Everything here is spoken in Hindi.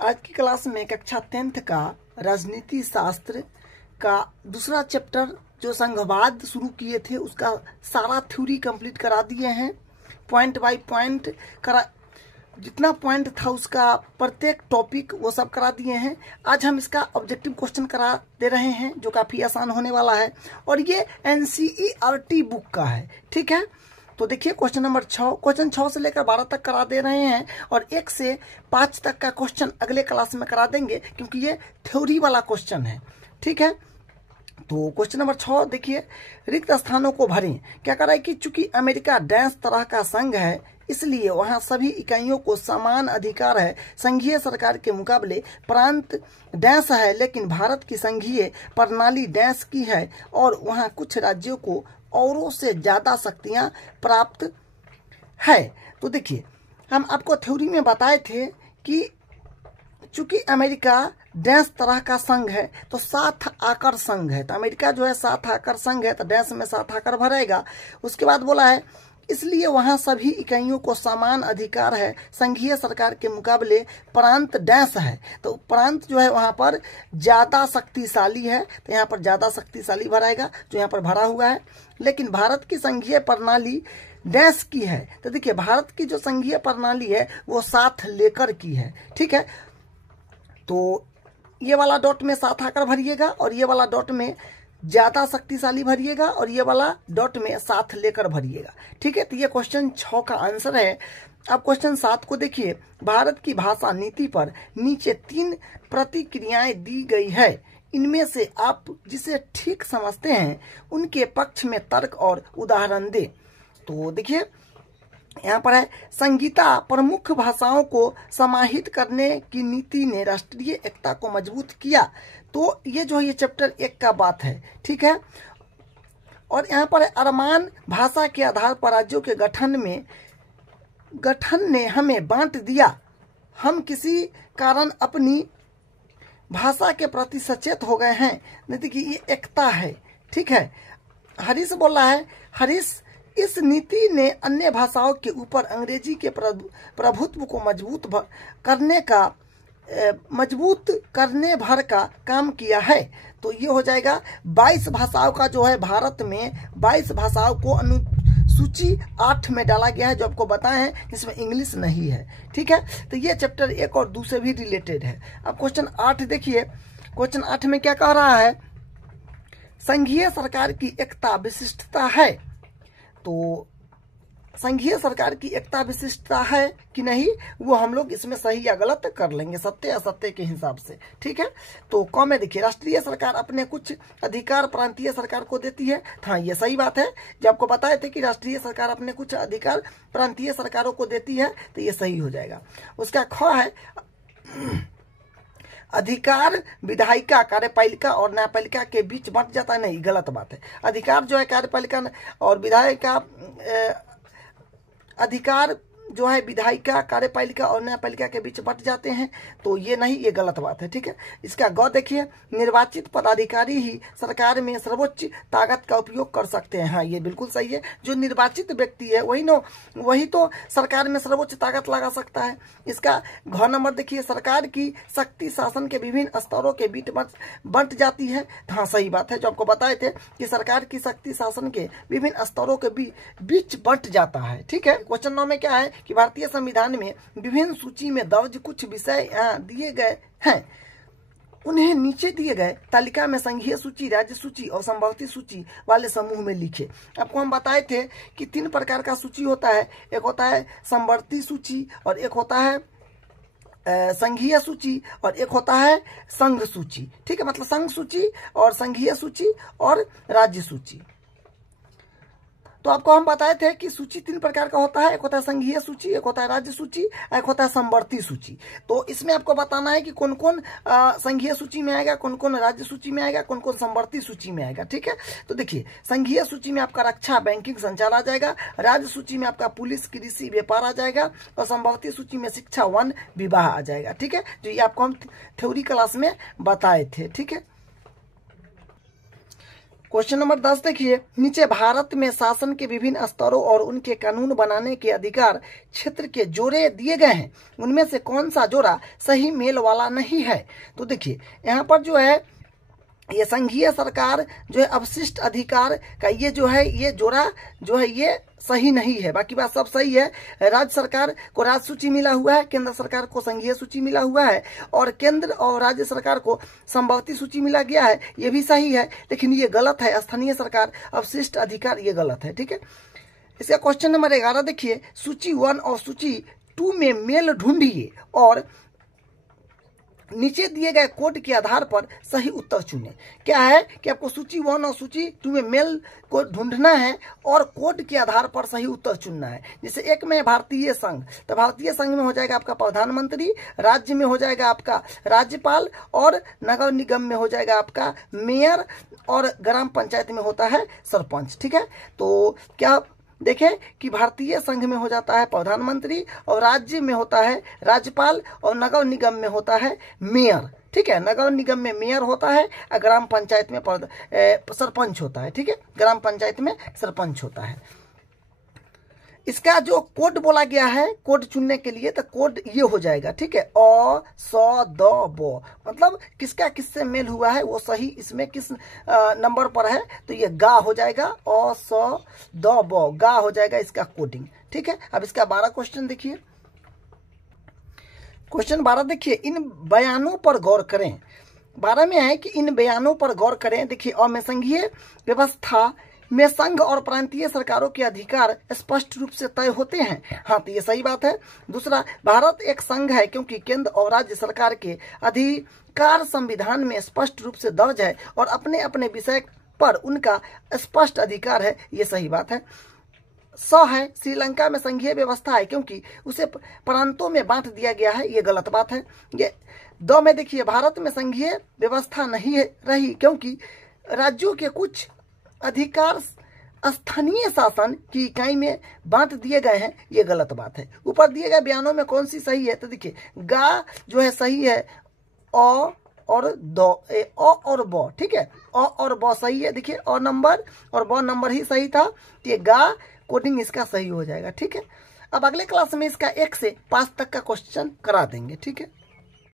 आज की क्लास में कक्षा 10th का राजनीति शास्त्र का दूसरा चैप्टर जो संघवाद शुरू किए थे उसका सारा थ्योरी कंप्लीट करा दिए हैं। पॉइंट बाय पॉइंट करा, जितना पॉइंट था उसका प्रत्येक टॉपिक वो सब करा दिए हैं। आज हम इसका ऑब्जेक्टिव क्वेश्चन करा दे रहे हैं जो काफ़ी आसान होने वाला है और ये NCERT बुक का है। ठीक है, तो देखिए क्वेश्चन नंबर 6, क्वेश्चन 6 से लेकर 12 तक करा दे रहे हैं और 1 से 5 तक का क्वेश्चन अगले क्लास में करा देंगे क्योंकि ये थ्योरी वाला क्वेश्चन है। ठीक है, तो क्वेश्चन नंबर 6 देखिए, रिक्त स्थानों को भरें। क्या करा है कि चूंकि अमेरिका डैश तरह का संघ है इसलिए वहां सभी इकाइयों को समान अधिकार है। संघीय सरकार के मुकाबले प्रांत डैश है लेकिन भारत की संघीय प्रणाली डैश की है और वहां कुछ राज्यों को औरों से ज्यादा शक्तियां प्राप्त है। तो देखिए हम आपको थ्योरी में बताए थे कि चूंकि अमेरिका डैश तरह का संघ है तो 7 आकर संघ है, तो अमेरिका जो है 7 आकर संघ है तो डैश में 7 आकर भरेगा। उसके बाद बोला है इसलिए वहां सभी इकाइयों को समान अधिकार है। संघीय सरकार के मुकाबले प्रांत डैश है, तो प्रांत जो है वहां पर ज्यादा शक्तिशाली है, तो यहाँ पर ज्यादा शक्तिशाली भराएगा जो यहाँ पर भरा हुआ है। लेकिन भारत की संघीय प्रणाली डैश की है, तो देखिए भारत की जो संघीय प्रणाली है वो साथ लेकर की है। ठीक है, तो ये वाला डॉट में 7 आकर भरिएगा और ये वाला डॉट में ज्यादा शक्तिशाली भरिएगा और ये वाला डॉट में साथ लेकर भरिएगा। ठीक है, तो ये क्वेश्चन 6 का आंसर है। अब क्वेश्चन 7 को देखिए, भारत की भाषा नीति पर नीचे 3 प्रतिक्रियाएं दी गई है, इनमें से आप जिसे ठीक समझते हैं उनके पक्ष में तर्क और उदाहरण दे। तो देखिए यहाँ पर है, संगीता प्रमुख भाषाओं को समाहित करने की नीति ने राष्ट्रीय एकता को मजबूत किया। तो ये जो ये चैप्टर 1 का बात है। ठीक है, और यहाँ पर अरमान भाषा के आधार पर राज्यों के गठन ने हमें बांट दिया। हम किसी कारण अपनी भाषा के प्रति सचेत हो गए हैं। नहीं कि ये एकता है। ठीक है, हरीश बोल रहा है, हरीश इस नीति ने अन्य भाषाओं के ऊपर अंग्रेजी के प्रभुत्व को मजबूत करने भर का काम किया है। तो ये हो जाएगा 22 भाषाओं का जो है, भारत में 22 भाषाओं को अनुसूची 8 में डाला गया है जो आपको बताए हैं, जिसमें इंग्लिश नहीं है। ठीक है, तो ये चैप्टर 1 और 2 से भी रिलेटेड है। अब क्वेश्चन 8 देखिए, क्वेश्चन 8 में क्या कह रहा है, संघीय सरकार की एकता विशिष्टता है। तो संघीय सरकार की एकता विशिष्टता है कि नहीं वो हम लोग इसमें सही या गलत कर लेंगे, सत्य असत्य के हिसाब से। ठीक है, तो क में देखिए, राष्ट्रीय सरकार अपने कुछ अधिकार प्रांतीय सरकार को देती है। हाँ, ये सही बात है, जब आपको बताए थे कि राष्ट्रीय सरकार अपने कुछ अधिकार प्रांतीय सरकारों को देती है तो ये सही हो जाएगा। उसका ख है, अधिकार विधायिका कार्यपालिका और न्यायपालिका के बीच बंट जाता है। नहीं, गलत बात है। अधिकार जो है कार्यपालिका और विधायिका, अधिकार जो है विधायिका कार्यपालिका और न्यायपालिका के बीच बंट जाते हैं, तो ये नहीं, ये गलत बात है। ठीक है, इसका ग देखिए, निर्वाचित पदाधिकारी ही सरकार में सर्वोच्च ताकत का उपयोग कर सकते हैं। हाँ, ये बिल्कुल सही है, जो निर्वाचित व्यक्ति है वही तो सरकार में सर्वोच्च ताकत लगा सकता है। इसका घ नंबर देखिए, सरकार की शक्ति शासन के विभिन्न स्तरों के बीच बंट जाती है। हाँ, सही बात है, जो आपको बताए थे कि सरकार की शक्ति शासन के विभिन्न स्तरों के बीच बंट जाता है। ठीक है, क्वेश्चन 9 में क्या है कि भारतीय संविधान में विभिन्न सूची में दर्ज कुछ विषय दिए गए हैं, उन्हें नीचे दिए गए तालिका में संघीय सूची, राज्य सूची और संवर्ती सूची वाले समूह में लिखे। आपको हम बताए थे कि 3 प्रकार का सूची होता है, एक होता है संवर्ती सूची और एक होता है संघीय सूची और एक होता है संघ सूची। ठीक है, मतलब संघ सूची और संघीय सूची और राज्य सूची। तो आपको हम बताए थे कि सूची 3 प्रकार का होता है, एक होता है संघीय सूची, एक होता है राज्य सूची, एक होता है संवर्ती सूची। तो इसमें आपको बताना है कि कौन कौन संघीय सूची में आएगा, कौन कौन राज्य सूची में आएगा, कौन कौन संवर्ती सूची में आएगा। ठीक है, तो देखिए, संघीय सूची में आपका रक्षा बैंकिंग संचार आ जाएगा, राज्य सूची में आपका पुलिस कृषि व्यापार आ जाएगा और संवर्ती सूची में शिक्षा वन विवाह आ जाएगा। ठीक है, जो ये आपको हम थ्योरी क्लास में बताए थे। ठीक है, क्वेश्चन नंबर 10 देखिए, नीचे भारत में शासन के विभिन्न स्तरों और उनके कानून बनाने के अधिकार क्षेत्र के जोड़े दिए गए हैं, उनमें से कौन सा जोड़ा सही मेल वाला नहीं है। तो देखिए यहाँ पर जो है ये संघीय सरकार जो है अवशिष्ट अधिकार का ये जो है ये जोड़ा जो है ये सही नहीं है, बाकी बात सब सही है। राज्य सरकार को राज्य सूची मिला हुआ है, केंद्र सरकार को संघीय सूची मिला हुआ है और केंद्र और राज्य सरकार को संभावित सूची मिला गया है, ये भी सही है। लेकिन ये गलत है, स्थानीय सरकार अवशिष्ट अधिकार ये गलत है। ठीक है, इसका क्वेश्चन नंबर 11 देखिए, सूची 1 और सूची 2 में मेल ढूंढिए और नीचे दिए गए कोड के आधार पर सही उत्तर चुनें। क्या है कि आपको सूची 1 और सूची 2 में मेल को ढूंढना है और कोड के आधार पर सही उत्तर चुनना है। जैसे एक में भारतीय संघ, तो भारतीय संघ में हो जाएगा आपका प्रधानमंत्री, राज्य में हो जाएगा आपका राज्यपाल और नगर निगम में हो जाएगा आपका मेयर और ग्राम पंचायत में होता है सरपंच। ठीक है, तो क्या देखें कि भारतीय संघ में हो जाता है प्रधानमंत्री और राज्य में होता है राज्यपाल और नगर निगम में होता है मेयर। ठीक है, नगर निगम में मेयर होता है और ग्राम पंचायत में सरपंच होता है। ठीक है, ग्राम पंचायत में सरपंच होता है। इसका जो कोड बोला गया है कोड चुनने के लिए, तो कोड ये हो जाएगा। ठीक है, अ स द ब, मतलब किसका किससे मेल हुआ है वो सही इसमें किस नंबर पर है, तो ये गा हो जाएगा, अ स द ब, गा हो जाएगा इसका कोडिंग। ठीक है, अब इसका 12 क्वेश्चन देखिए। क्वेश्चन 12 देखिए, इन बयानों पर गौर करें। 12 में है कि इन बयानों पर गौर करें। देखिए, अ में संघीय व्यवस्था में संघ और प्रांतीय सरकारों के अधिकार स्पष्ट रूप से तय होते हैं। हाँ, तो ये सही बात है। दूसरा, भारत एक संघ है क्योंकि केंद्र और राज्य सरकार के अधिकार संविधान में स्पष्ट रूप से दर्ज है और अपने अपने विषय पर उनका स्पष्ट अधिकार है, ये सही बात है। स है, श्रीलंका में संघीय व्यवस्था है क्योंकि उसे प्रांतों में बांट दिया गया है, ये गलत बात है। ये द में देखिए, भारत में संघीय व्यवस्था नहीं है रही क्योंकि राज्यों के कुछ अधिकार स्थानीय शासन की इकाई में बांट दिए गए हैं, ये गलत बात है। ऊपर दिए गए बयानों में कौन सी सही है, तो देखिए गा जो है सही है, अ और द, अ और ब। ठीक है, अ और ब सही है। देखिए अ नंबर और ब नंबर ही सही था, तो ये गा कोडिंग इसका सही हो जाएगा। ठीक है, अब अगले क्लास में इसका 1 से 5 तक का क्वेश्चन करा देंगे। ठीक है।